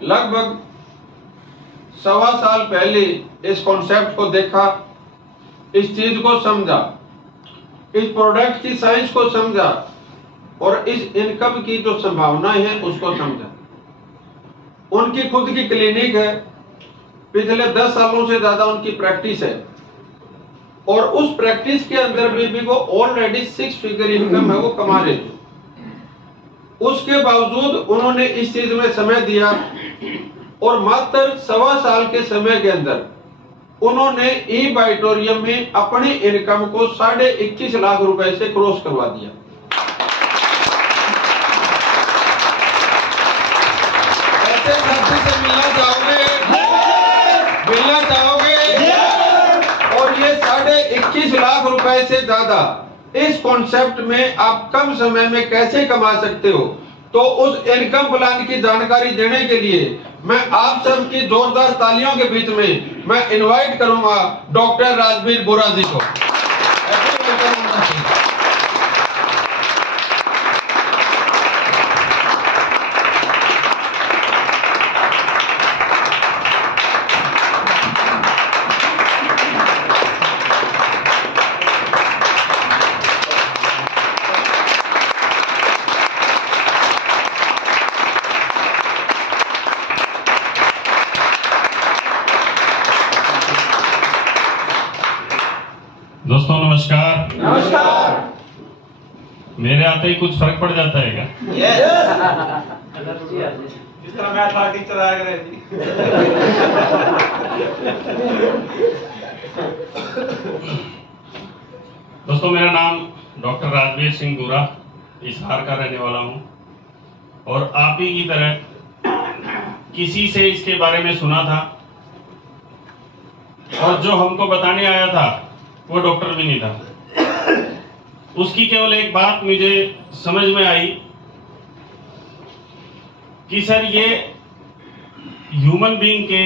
लगभग 1.25 साल पहले इस कॉन्सेप्ट को देखा, इस चीज को समझा, इस प्रोडक्ट की साइंस को समझा और इस इनकम की जो संभावनाएं हैं उसको समझा। उनकी खुद की क्लिनिक है, पिछले 10 सालों से ज्यादा उनकी प्रैक्टिस है और उस प्रैक्टिस के अंदर भी वो ऑलरेडी 6 फिगर इनकम है वो कमा रहे थे। उसके बावजूद उन्होंने इस चीज में समय दिया और मात्र 1.25 साल के समय के अंदर उन्होंने ई बाइटोरियम में अपनी इनकम को 21.5 लाख रुपए से क्रॉस करवा दिया। ऐसे साथी से मिलना चाहोगे? और ये 21.5 लाख रुपए से ज्यादा इस कॉन्सेप्ट में आप कम समय में कैसे कमा सकते हो, तो उस इनकम प्लान की जानकारी देने के लिए मैं आप सब की जोरदार तालियों के बीच में मैं इनवाइट करूंगा डॉक्टर राजवीर बोरा जी को। दोस्तों नमस्कार। नमस्कार। मेरे आते ही कुछ फर्क पड़ जाता है क्या? जिस तरह मैथ वाला टीचर आया करे जी। दोस्तों मेरा नाम डॉक्टर राजवीर सिंह गोरा, हिसार का रहने वाला हूं और आप ही की तरह किसी से इसके बारे में सुना था और जो हमको बताने आया था वो डॉक्टर भी नहीं था। उसकी केवल एक बात मुझे समझ में आई कि सर ये ह्यूमन बीइंग के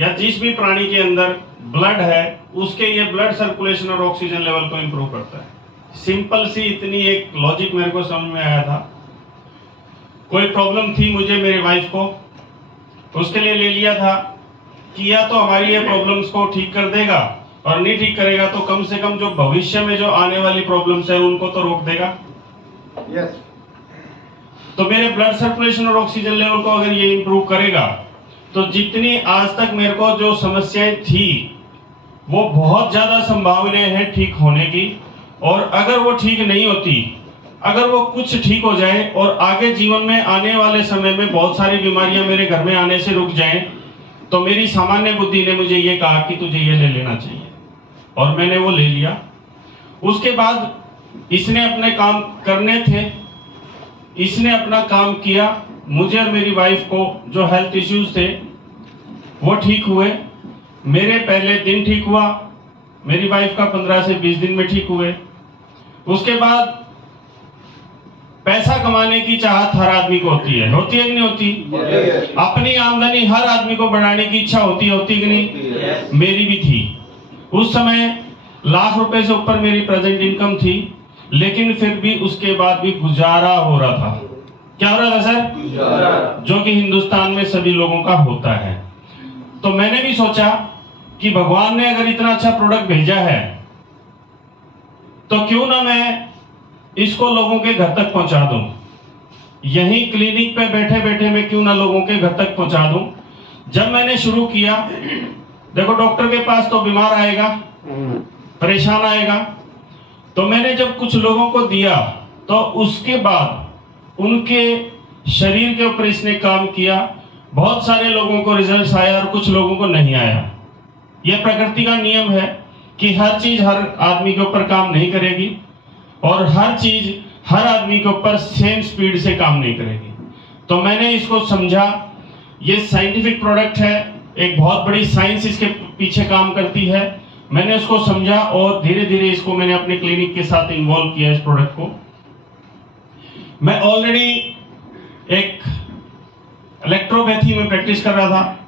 या जिस भी प्राणी के अंदर ब्लड है उसके ये ब्लड सर्कुलेशन और ऑक्सीजन लेवल को इंप्रूव करता है। सिंपल सी इतनी एक लॉजिक मेरे को समझ में आया था। कोई प्रॉब्लम थी मुझे मेरे वाइफ को, उसके लिए ले लिया था कि या तो हमारी ये प्रॉब्लम्स को ठीक कर देगा और नहीं ठीक करेगा तो कम से कम जो भविष्य में जो आने वाली प्रॉब्लम्स है उनको तो रोक देगा। यस। तो मेरे ब्लड सर्कुलेशन और ऑक्सीजन लेवल को अगर ये इंप्रूव करेगा तो जितनी आज तक मेरे को जो समस्याएं थी वो बहुत ज्यादा संभावनाएं हैं ठीक होने की, और अगर वो ठीक नहीं होती, अगर वो कुछ ठीक हो जाए और आगे जीवन में आने वाले समय में बहुत सारी बीमारियां मेरे घर में आने से रुक जाएं, तो मेरी सामान्य बुद्धि ने मुझे ये कहा कि तुझे ये ले लेना चाहिए और मैंने वो ले लिया। उसके बाद इसने अपने काम करने थे, इसने अपना काम किया। मुझे और मेरी वाइफ को जो हेल्थ इश्यूज थे वो ठीक हुए। मेरे पहले दिन ठीक हुआ, मेरी वाइफ का 15 से 20 दिन में ठीक हुए। उसके बाद पैसा कमाने की चाहत हर आदमी को होती है कि नहीं होती? अपनी आमदनी हर आदमी को बढ़ाने की इच्छा होती है कि नहीं? मेरी भी थी। उस समय लाख रुपए से ऊपर मेरी प्रेजेंट इनकम थी, लेकिन फिर भी उसके बाद भी गुजारा हो रहा था। क्या हो रहा था सर? जो कि हिंदुस्तान में सभी लोगों का होता है। तो मैंने भी सोचा कि भगवान ने अगर इतना अच्छा प्रोडक्ट भेजा है तो क्यों ना मैं इसको लोगों के घर तक पहुंचा दूं। यहीं क्लिनिक पे बैठे बैठे मैं क्यों ना लोगों के घर तक पहुंचा दूं। जब मैंने शुरू किया, देखो डॉक्टर के पास तो बीमार आएगा, परेशान आएगा, तो मैंने जब कुछ लोगों को दिया तो उसके बाद उनके शरीर के ऊपर इसने काम किया। बहुत सारे लोगों को रिजल्ट आया और कुछ लोगों को नहीं आया। यह प्रकृति का नियम है कि हर चीज हर आदमी के ऊपर काम नहीं करेगी और हर चीज हर आदमी के ऊपर सेम स्पीड से काम नहीं करेगी। तो मैंने इसको समझा, ये साइंटिफिक प्रोडक्ट है, एक बहुत बड़ी साइंस इसके पीछे काम करती है। मैंने उसको समझा और धीरे धीरे इसको मैंने अपने क्लिनिक के साथ इन्वॉल्व किया। इस प्रोडक्ट को मैं ऑलरेडी एक इलेक्ट्रोपैथी में प्रैक्टिस कर रहा था,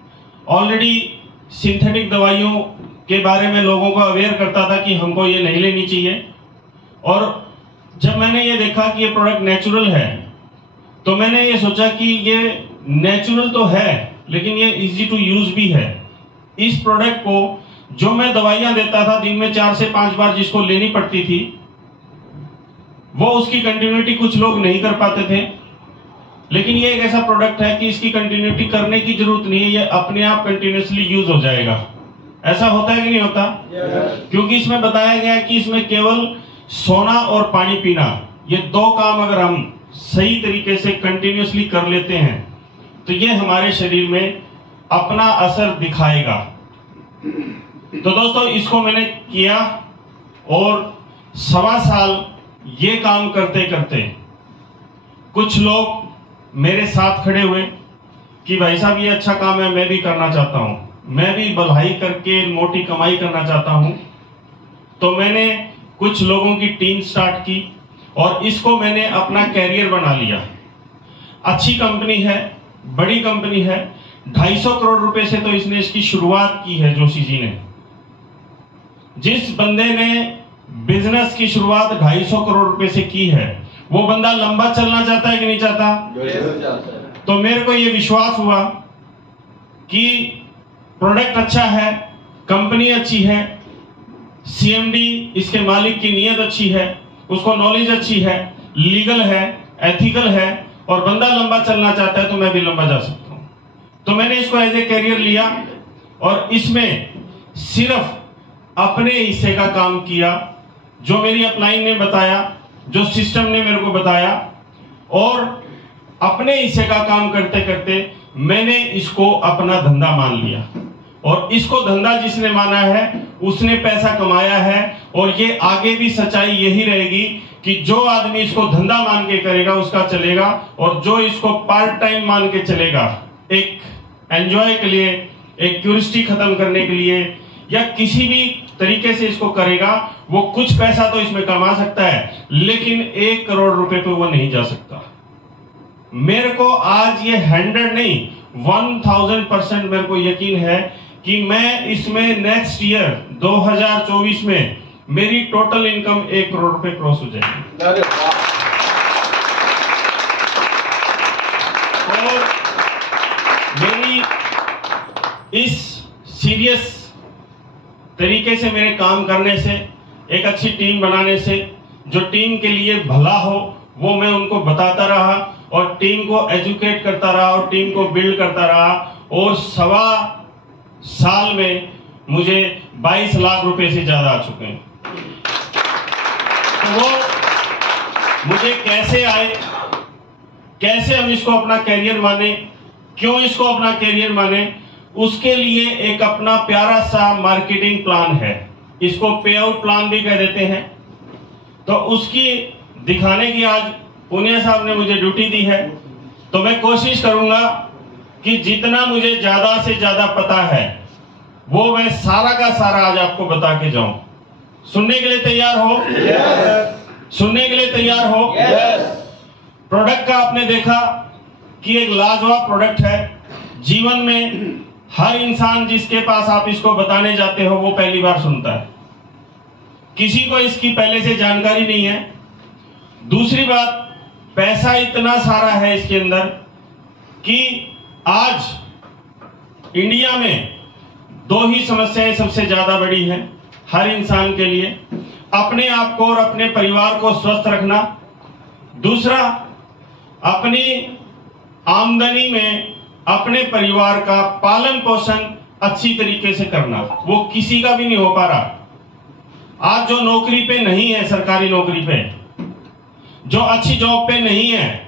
ऑलरेडी सिंथेटिक दवाइयों के बारे में लोगों को अवेयर करता था कि हमको ये नहीं लेनी चाहिए। और जब मैंने ये देखा कि ये प्रोडक्ट नेचुरल है तो मैंने ये सोचा कि ये नेचुरल तो है लेकिन ये इजी टू यूज भी है। इस प्रोडक्ट को जो मैं दवाइयां देता था दिन में 4 से 5 बार जिसको लेनी पड़ती थी, वो उसकी कंटिन्यूटी कुछ लोग नहीं कर पाते थे। लेकिन ये एक ऐसा प्रोडक्ट है कि इसकी कंटिन्यूटी करने की जरूरत नहीं है, ये अपने आप कंटिन्यूसली यूज हो जाएगा। ऐसा होता है कि नहीं होता? क्योंकि इसमें बताया गया है कि इसमें केवल सोना और पानी पीना, ये 2 काम अगर हम सही तरीके से कंटिन्यूसली कर लेते हैं तो ये हमारे शरीर में अपना असर दिखाएगा। तो दोस्तों इसको मैंने किया और 1.25 साल ये काम करते करते कुछ लोग मेरे साथ खड़े हुए कि भाई साहब ये अच्छा काम है, मैं भी करना चाहता हूं, मैं भी भलाई करके मोटी कमाई करना चाहता हूं। तो मैंने कुछ लोगों की टीम स्टार्ट की और इसको मैंने अपना कैरियर बना लिया। अच्छी कंपनी है, बड़ी कंपनी है, 250 करोड़ रुपए से तो इसने इसकी शुरुआत की है जोशी जी ने। जिस बंदे ने बिजनेस की शुरुआत 250 करोड़ रुपए से की है वो बंदा लंबा चलना चाहता है कि नहीं चाहता? तो मेरे को ये विश्वास हुआ कि प्रोडक्ट अच्छा है, कंपनी अच्छी है, सीएमडी इसके मालिक की नीयत अच्छी है, उसको नॉलेज अच्छी है, लीगल है, एथिकल है और बंदा लंबा चलना चाहता है तो मैं भी लंबा जा सकता हूं। तो मैंने इसको एज ए कैरियर लिया और इसमें सिर्फ अपने हिस्से का काम किया, जो मेरी अपलाइन ने बताया, जो सिस्टम ने मेरे को बताया, और अपने हिस्से का काम करते करते मैंने इसको अपना धंधा मान लिया। और इसको धंधा जिसने माना है उसने पैसा कमाया है। और ये आगे भी सच्चाई यही रहेगी कि जो आदमी इसको धंधा मान के करेगा उसका चलेगा, और जो इसको पार्ट टाइम मान के चलेगा, एक एंजॉय के लिए, एक क्यूरियोसिटी खत्म करने के लिए या किसी भी तरीके से इसको करेगा, वो कुछ पैसा तो इसमें कमा सकता है लेकिन 1 करोड़ रुपए पे वो नहीं जा सकता। मेरे को आज ये 100 नहीं 1000% मेरे को यकीन है कि मैं इसमें नेक्स्ट ईयर 2024 में मेरी टोटल इनकम 1 करोड़ रुपए क्रॉस हो जाएगी। और मेरी इस सीरियस तरीके से मेरे काम करने से, एक अच्छी टीम बनाने से, जो टीम के लिए भला हो वो मैं उनको बताता रहा और टीम को एजुकेट करता रहा और टीम को बिल्ड करता रहा, और 1.25 साल में मुझे 22 लाख रुपए से ज्यादा आ चुके हैं। तो वो मुझे कैसे आए, कैसे हम इसको अपना कैरियर माने, क्यों इसको अपना कैरियर माने, उसके लिए एक अपना प्यारा सा मार्केटिंग प्लान है, इसको पे आउट प्लान भी कह देते हैं। तो उसकी दिखाने की आज पुनिया साहब ने मुझे ड्यूटी दी है, तो मैं कोशिश करूंगा कि जितना मुझे ज्यादा से ज्यादा पता है वो मैं सारा का सारा आज आपको बता के जाऊं। सुनने के लिए तैयार हो? सुनने के लिए तैयार हो? प्रोडक्ट का आपने देखा कि एक लाजवाब प्रोडक्ट है। जीवन में हर इंसान जिसके पास आप इसको बताने जाते हो वो पहली बार सुनता है, किसी को इसकी पहले से जानकारी नहीं है। दूसरी बात, पैसा इतना सारा है इसके अंदर कि आज इंडिया में 2 ही समस्याएं सबसे ज्यादा बड़ी हैं हर इंसान के लिए, अपने आप को और अपने परिवार को स्वस्थ रखना, दूसरा अपनी आमदनी में अपने परिवार का पालन पोषण अच्छी तरीके से करना, वो किसी का भी नहीं हो पा रहा। आज जो नौकरी पे नहीं है, सरकारी नौकरी पे, जो अच्छी जॉब पे नहीं है,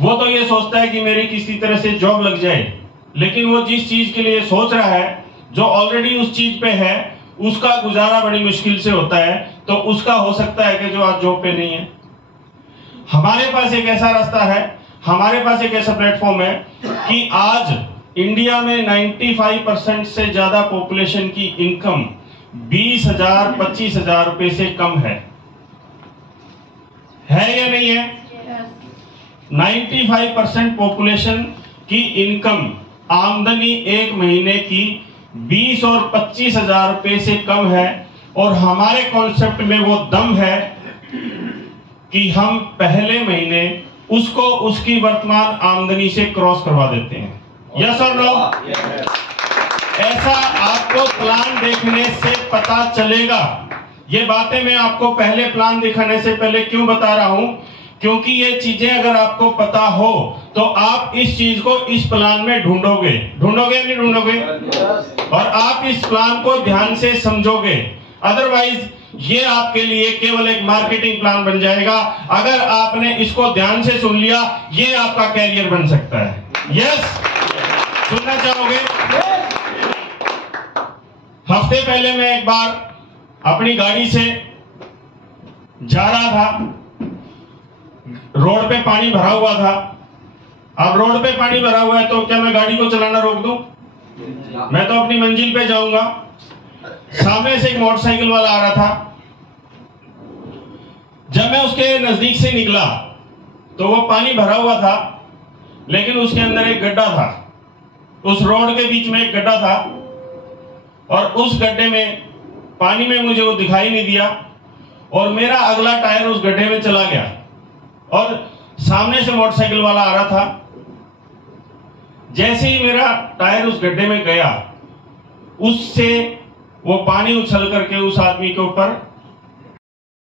वो तो ये सोचता है कि मेरी किसी तरह से जॉब लग जाए, लेकिन वो जिस चीज के लिए सोच रहा है, जो ऑलरेडी उस चीज पे है, उसका गुजारा बड़ी मुश्किल से होता है। तो उसका हो सकता है कि जो आज जॉब पे नहीं है। हमारे पास एक ऐसा रास्ता है, हमारे पास एक ऐसा प्लेटफॉर्म है कि आज इंडिया में 95% से ज्यादा पॉपुलेशन की इनकम 20,000-25,000 रुपए से कम है या नहीं है? 95% पॉपुलेशन की इनकम, आमदनी एक महीने की 20 और 25,000 रुपए से कम है। और हमारे कॉन्सेप्ट में वो दम है कि हम पहले महीने उसको उसकी वर्तमान आमदनी से क्रॉस करवा देते हैं। यस और नो? ऐसा आपको प्लान देखने से पता चलेगा। ये बातें मैं आपको पहले प्लान दिखाने से पहले क्यों बता रहा हूं, क्योंकि ये चीजें अगर आपको पता हो तो आप इस चीज को इस प्लान में ढूंढोगे या नहीं ढूंढोगे, और आप इस प्लान को ध्यान से समझोगे। अदरवाइज ये आपके लिए केवल एक मार्केटिंग प्लान बन जाएगा। अगर आपने इसको ध्यान से सुन लिया, ये आपका कैरियर बन सकता है। यस, सुनना चाहोगे? हफ्ते पहले मैं एक बार अपनी गाड़ी से जा रहा था, रोड पे पानी भरा हुआ था। अब रोड पे पानी भरा हुआ है तो क्या मैं गाड़ी को चलाना रोक दूं? मैं तो अपनी मंजिल पे जाऊंगा। सामने से एक मोटरसाइकिल वाला आ रहा था। जब मैं उसके नजदीक से निकला तो वो पानी भरा हुआ था, लेकिन उसके अंदर एक गड्ढा था। उस रोड के बीच में एक गड्ढा था, और उस गड्ढे में पानी में मुझे वो दिखाई नहीं दिया, और मेरा अगला टायर उस गड्ढे में चला गया, और सामने से मोटरसाइकिल वाला आ रहा था। जैसे ही मेरा टायर उस गड्ढे में गया, उससे वो पानी उछल करके उस आदमी के ऊपर